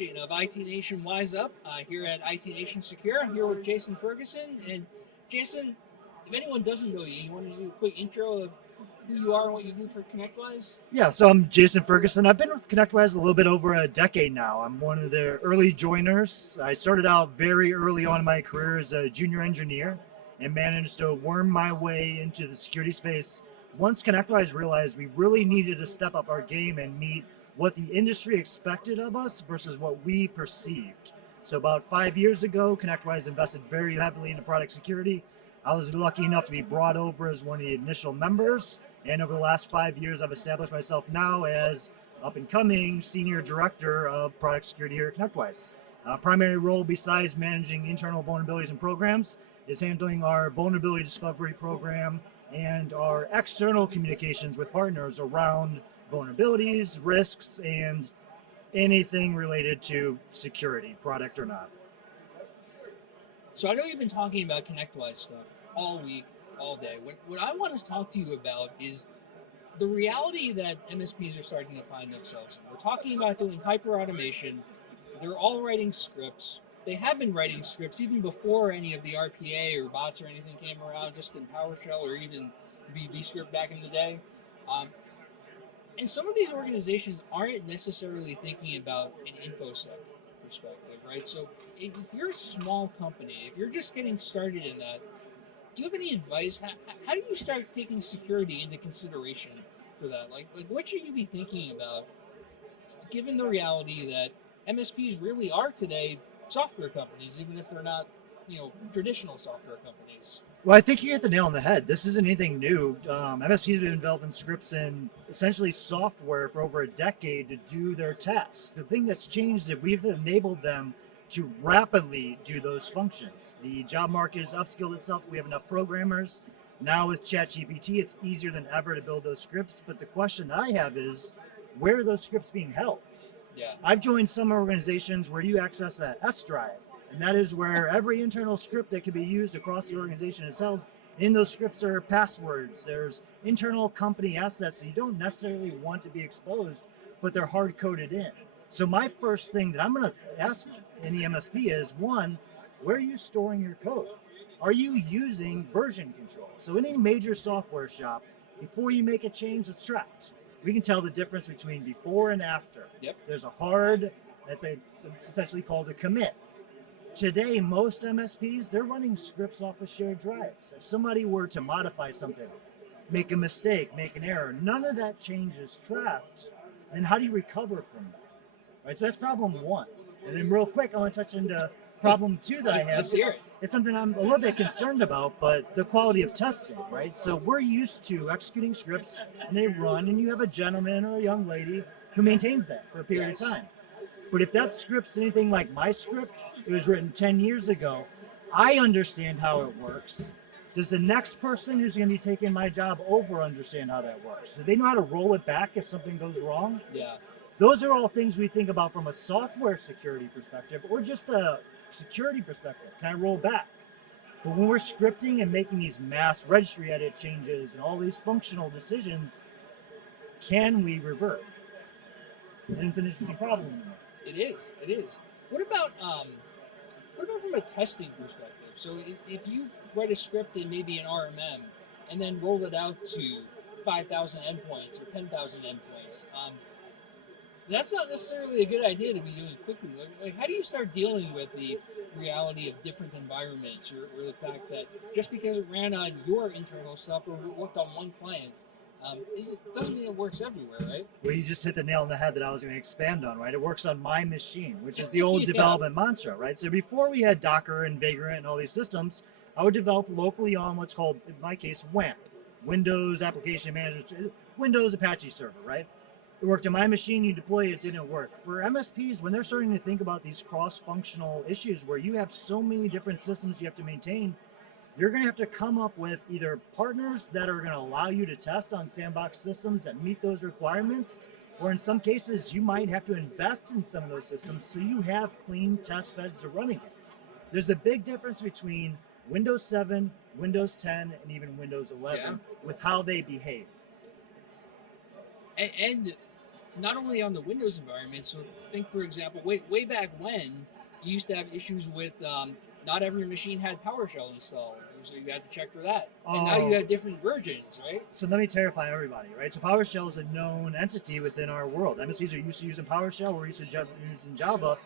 edition of IT Nation Wise Up here at IT Nation Secure. I'm here with Jason Ferguson. And Jason, if anyone doesn't know you, you want to do a quick intro of who you are and what you do for ConnectWise? Yeah, so I'm Jason Ferguson. I've been with ConnectWise a little bit over a decade now. I'm one of the early joiners. I started out very early on in my career as a junior engineer and managed to worm my way into the security space. Once ConnectWise realized we really needed to step up our game and meet what the industry expected of us versus what we perceived. So about 5 years ago, ConnectWise invested very heavily into product security. I was lucky enough to be brought over as one of the initial members. And over the last 5 years, I've established myself now as up and coming senior director of product security here at ConnectWise. Primary role besides managing internal vulnerabilities and programs is handling our vulnerability discovery program and our external communications with partners around vulnerabilities, risks, and anything related to security, product or not. So I know you've been talking about ConnectWise stuff all week, all day. What I want to talk to you about is the reality that MSPs are starting to find themselves in. We're talking about doing hyper automation. They're all writing scripts. They have been writing scripts even before any of the RPA or bots or anything came around, just in PowerShell or even VB script back in the day. And some of these organizations aren't necessarily thinking about an infosec perspective, right? So if you're a small company, if you're just getting started in that, do you have any advice? How do you start taking security into consideration for that? Like what should you be thinking about, given the reality that MSPs really are today software companies, even if they're not, traditional software companies? Well, I think you hit the nail on the head. This isn't anything new. MSPs have been developing scripts and essentially software for over a decade to do their tests. The thing that's changed is we've enabled them to rapidly do those functions. The job market has upskilled itself. We have enough programmers. Now with ChatGPT, it's easier than ever to build those scripts. But the question that I have is, where are those scripts being held? Yeah. I've joined some organizations where you access an S drive, and that is where every internal script that can be used across the organization is held. In those scripts are passwords. There's internal company assets that you don't necessarily want to be exposed, but they're hard coded in. So my first thing that I'm going to ask any MSP is, one, where are you storing your code? Are you using version control? So in any major software shop, before you make a change, it's tracked. We can tell the difference between before and after. Yep. There's a hard, it's essentially called a commit. Today, most MSPs, they're running scripts off of shared drives. If somebody were to modify something, make a mistake, make an error, none of that change is tracked. And how do you recover from that? Right, so that's problem one. And then real quick, I want to touch into problem two that I have. Let's hear it. It's something I'm a little bit concerned about, but the quality of testing, right? So we're used to executing scripts and they run, and you have a gentleman or a young lady who maintains that for a period of time. But if that script's anything like my script, it was written 10 years ago, I understand how it works. Does the next person who's going to be taking my job over understand how that works? Do they know how to roll it back if something goes wrong? Yeah. Those are all things we think about from a software security perspective or just a security perspective. Can I roll back? But when we're scripting and making these mass registry edit changes and all these functional decisions, can we revert? And it's an interesting problem. It is. What about from a testing perspective? So if you write a script in maybe an RMM and then roll it out to 5,000 endpoints or 10,000 endpoints, that's not necessarily a good idea to be doing quickly. Like, how do you start dealing with the reality of different environments, or the fact that just because it ran on your internal stuff or worked on one client, doesn't mean it works everywhere, right? Well, you just hit the nail on the head that I was going to expand on, right? It works on my machine, which is the old development mantra, right? So before we had Docker and Vagrant and all these systems, I would develop locally on what's called, in my case, WAMP, Windows Application Management, Windows Apache Server, right? It worked on my machine, you deploy it, didn't work. For MSPs, when they're starting to think about these cross-functional issues where you have so many different systems you have to maintain, you're going to have to come up with either partners that are going to allow you to test on sandbox systems that meet those requirements, or in some cases, you might have to invest in some of those systems so you have clean test beds to run against. There's a big difference between Windows 7, Windows 10, and even Windows 11 with how they behave. And not only on the Windows environment. So think, for example, way back when you used to have issues with not every machine had PowerShell installed, so you had to check for that. And now you Oh, have different versions, right? so let me terrify everybody, right? So PowerShell is a known entity within our world. MSPs are used to using PowerShell. We're used to using Java.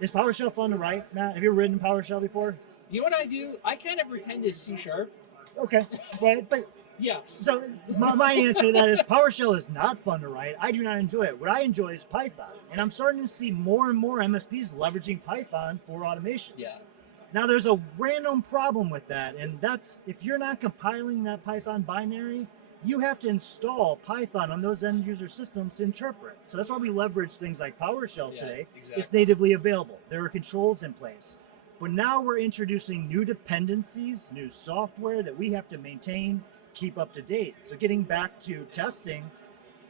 Is PowerShell fun to write, Matt? Have you ever written PowerShell before? You know what I do? I kind of pretend it's C sharp. Okay, right. But Yes. so my answer to that is PowerShell is not fun to write. I do not enjoy it. What I enjoy is Python. And I'm starting to see more and more MSPs leveraging Python for automation. Yeah. Now there's a random problem with that, and that's if you're not compiling that Python binary, you have to install Python on those end user systems to interpret. So that's why we leverage things like PowerShell today. Exactly. It's natively available. There are controls in place. But now we're introducing new dependencies, new software that we have to maintain, keep up to date. So getting back to testing,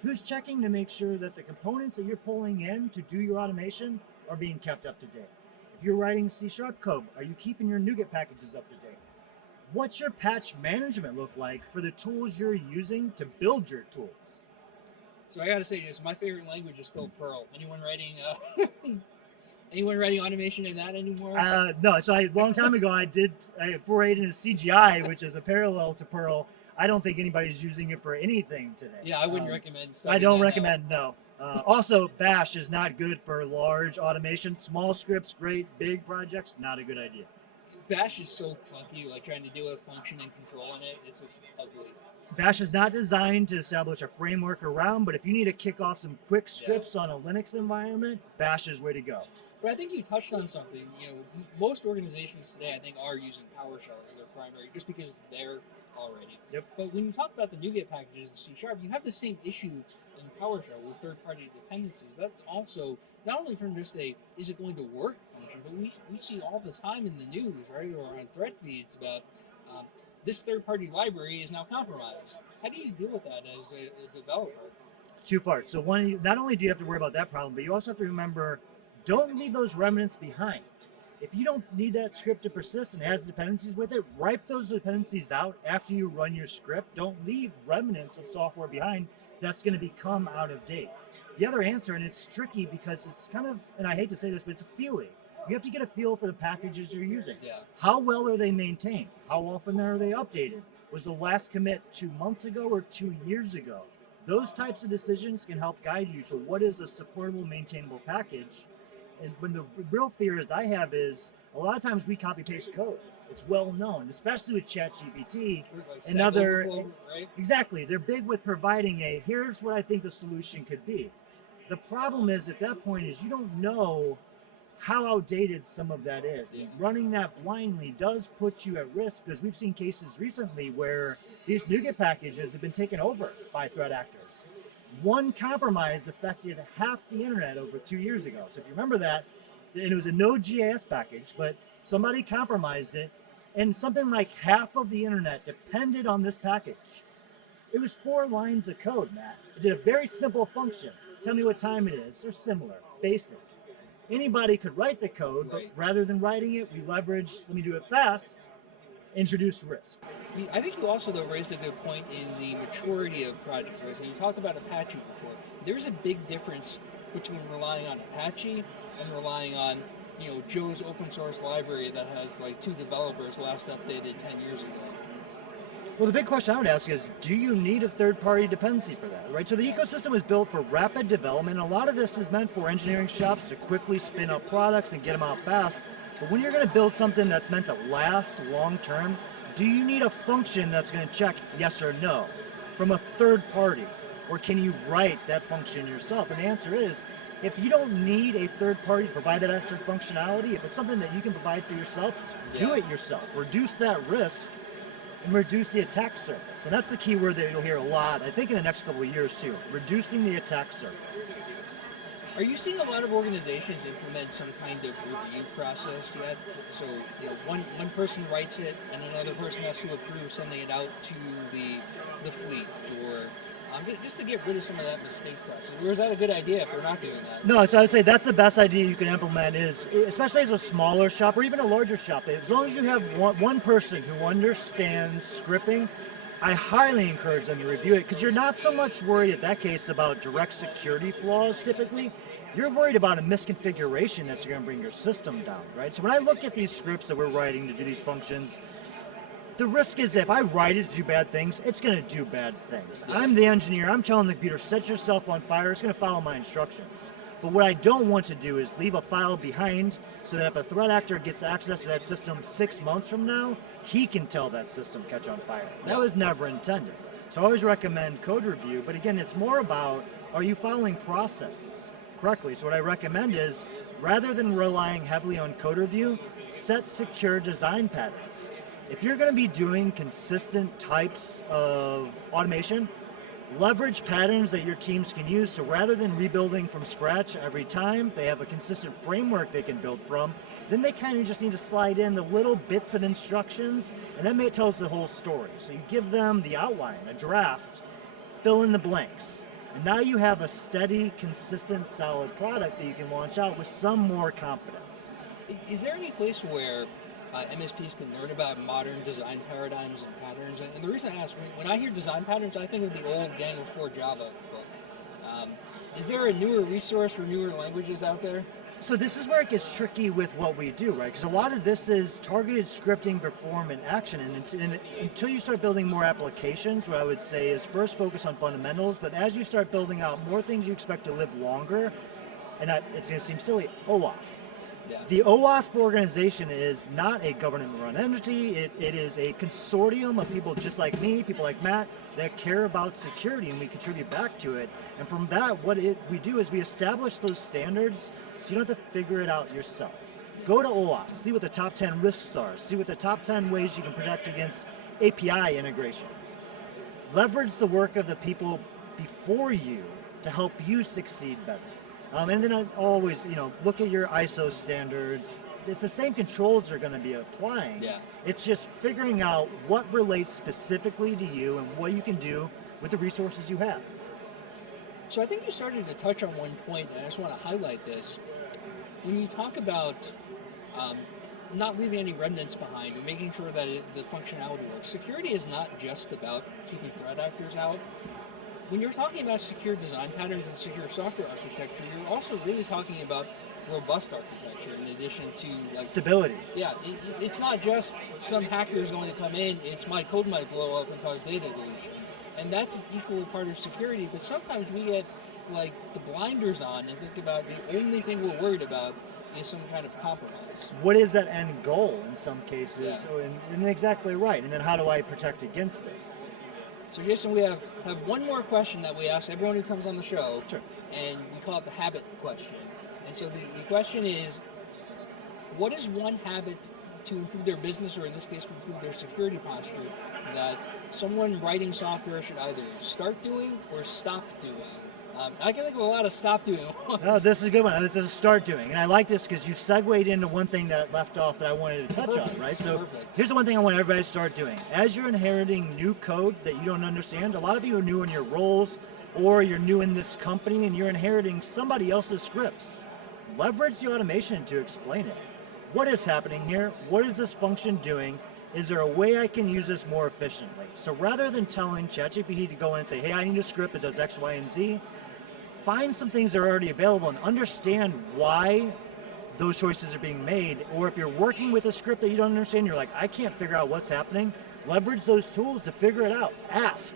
who's checking to make sure that the components that you're pulling in to do your automation are being kept up to date? If you're writing C# code, are you keeping your NuGet packages up to date? What's your patch management look like for the tools you're using to build your tools? So I got to say this: my favorite language is still Perl. Anyone writing automation in that anymore? No. So a long time ago, I forayed into CGI, which is a parallel to Perl. I don't think anybody's using it for anything today. Yeah, I wouldn't recommend. I don't recommend. No. Also, Bash is not good for large automation. Small scripts, great. Big projects, not a good idea. Bash is so clunky, like trying to deal with function and control in it. It's just ugly. Bash is not designed to establish a framework around, but if you need to kick off some quick scripts on a Linux environment, Bash is where to go. But I think you touched on something. Most organizations today, I think, are using PowerShell as their primary, just because it's there already. Yep. But when you talk about the NuGet packages in C#, you have the same issue in PowerShell with third-party dependencies. That's also not only from just a is it going to work function, but we see all the time in the news, right, or on threat feeds about this third-party library is now compromised. How do you deal with that as a developer? It's too far. So one, not only do you have to worry about that problem, but you also have to remember, don't leave those remnants behind. If you don't need that script to persist and has dependencies with it, wipe those dependencies out after you run your script. Don't leave remnants of software behind that's going to become out of date. The other answer, and it's tricky because it's kind of, and I hate to say this, but it's a feeling. You have to get a feel for the packages you're using. Yeah. How well are they maintained? How often are they updated? Was the last commit 2 months ago or 2 years ago? Those types of decisions can help guide you to what is a supportable, maintainable package. And when the real fear is I have is a lot of times we copy paste code. It's well known, especially with ChatGPT and other. Right? Exactly, they're big with providing a here's what I think the solution could be. The problem is at that point is you don't know how outdated some of that is. Yeah. Running that blindly does put you at risk because we've seen cases recently where these NuGet packages have been taken over by threat actors. One compromise affected half the internet over 2 years ago. So if you remember that, and it was a Node.js package, but somebody compromised it, and something like half of the internet depended on this package. It was 4 lines of code, Matt. It did a very simple function. Tell me what time it is. They're similar, basic. Anybody could write the code, but rather than writing it, we leveraged, let me do it fast, introduce risk. I think you also, though, raised a good point in the maturity of projects, right? So you talked about Apache before. There's a big difference between relying on Apache and relying on, Joe's open source library that has like 2 developers last updated 10 years ago. Well, the big question I would ask is, do you need a third-party dependency for that, right? So the ecosystem is built for rapid development. A lot of this is meant for engineering shops to quickly spin up products and get them out fast. But when you're going to build something that's meant to last long-term, do you need a function that's going to check yes or no from a third party? Or can you write that function yourself? And the answer is, if you don't need a third party to provide that extra functionality, if it's something that you can provide for yourself, do it yourself. Reduce that risk and reduce the attack surface. And that's the key word that you'll hear a lot, I think, in the next couple of years too, reducing the attack surface. Are you seeing a lot of organizations implement some kind of review process yet? So, one person writes it and another person has to approve sending it out to the fleet, or just to get rid of some of that mistake process? Or is that a good idea if they're not doing that? No, so I would say that's the best idea you can implement is, especially as a smaller shop or even a larger shop, as long as you have one person who understands scripting, I highly encourage them to review it because you're not so much worried in that case about direct security flaws typically. You're worried about a misconfiguration that's going to bring your system down, right? So when I look at these scripts that we're writing to do these functions, the risk is that if I write it to do bad things, it's going to do bad things. I'm the engineer. I'm telling the computer, set yourself on fire. It's going to follow my instructions. But what I don't want to do is leave a file behind so that if a threat actor gets access to that system 6 months from now, he can tell that system catch on fire. That was never intended. So I always recommend code review, but again, it's more about, are you following processes correctly? So what I recommend is, rather than relying heavily on code review, set secure design patterns. If you're going to be doing consistent types of automation, leverage patterns that your teams can use. So rather than rebuilding from scratch every time, they have a consistent framework they can build from. Then they kind of just need to slide in the little bits of instructions, and that tells the whole story. So you give them the outline, a draft, fill in the blanks. And now you have a steady, consistent, solid product that you can launch out with some more confidence. Is there any place where MSPs can learn about modern design paradigms and patterns? And the reason I ask, when I hear design patterns, I think of the old Gang of Four Java book. Is there a newer resource for newer languages out there? So this is where it gets tricky with what we do, right? Because a lot of this is targeted scripting, perform, and action. And until you start building more applications, what I would say is first focus on fundamentals. But as you start building out more things you expect to live longer, and it's going to seem silly, OWASP. Yeah. The OWASP organization is not a government-run entity. It is a consortium of people just like me, people like Matt, that care about security, and we contribute back to it. And from that, what we do is we establish those standards so you don't have to figure it out yourself. Go to OWASP, see what the top 10 risks are, see what the top 10 ways you can protect against API integrations. Leverage the work of the people before you to help you succeed better. And then I always, look at your ISO standards. It's the same controls they're going to be applying. Yeah. It's just figuring out what relates specifically to you and what you can do with the resources you have. So I think you started to touch on one point, and I just want to highlight this. When you talk about not leaving any remnants behind and making sure that the functionality works, security is not just about keeping threat actors out. When you're talking about secure design patterns and secure software architecture, you're also really talking about robust architecture in addition to stability. Yeah, it's not just some hacker is going to come in, it's my code might blow up and cause data deletion. And that's an equal part of security, but sometimes we get the blinders on and think about the only thing we're worried about is some kind of compromise. What is that end goal in some cases? Yeah. So, and exactly right. And then how do I protect against it? So Jason, we have one more question that we ask everyone who comes on the show. Sure. And we call it the habit question. And so the question is, what is one habit to improve their business, or in this case, improve their security posture, that someone writing software should either start doing or stop doing? I can think of a lot of stop doing ones. No, this is a good one. This is a start doing. And I like this because you segued into one thing that left off that I wanted to touch on, right? So here's the one thing I want everybody to start doing. As you're inheriting new code that you don't understand, a lot of you are new in your roles, or you're new in this company and you're inheriting somebody else's scripts. Leverage the automation to explain it. What is happening here? What is this function doing? Is there a way I can use this more efficiently? So rather than telling ChatGPT to go in and say, hey, I need a script that does X, Y, and Z, find some things that are already available and understand why those choices are being made. Or if you're working with a script that you don't understand, you're like, I can't figure out what's happening, leverage those tools to figure it out. Ask,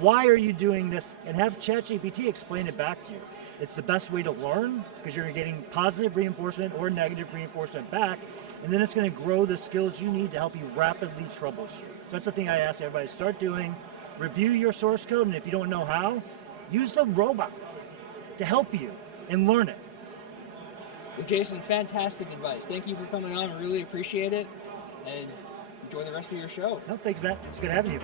why are you doing this? And have ChatGPT explain it back to you. It's the best way to learn because you're getting positive reinforcement or negative reinforcement back, and then it's going to grow the skills you need to help you rapidly troubleshoot. So that's the thing I ask everybody to start doing. Review your source code, and if you don't know how, use the robots to help you and learn it. Well, Jason, fantastic advice. Thank you for coming on. I really appreciate it, and enjoy the rest of your show. No, thanks, Matt. It's good having you.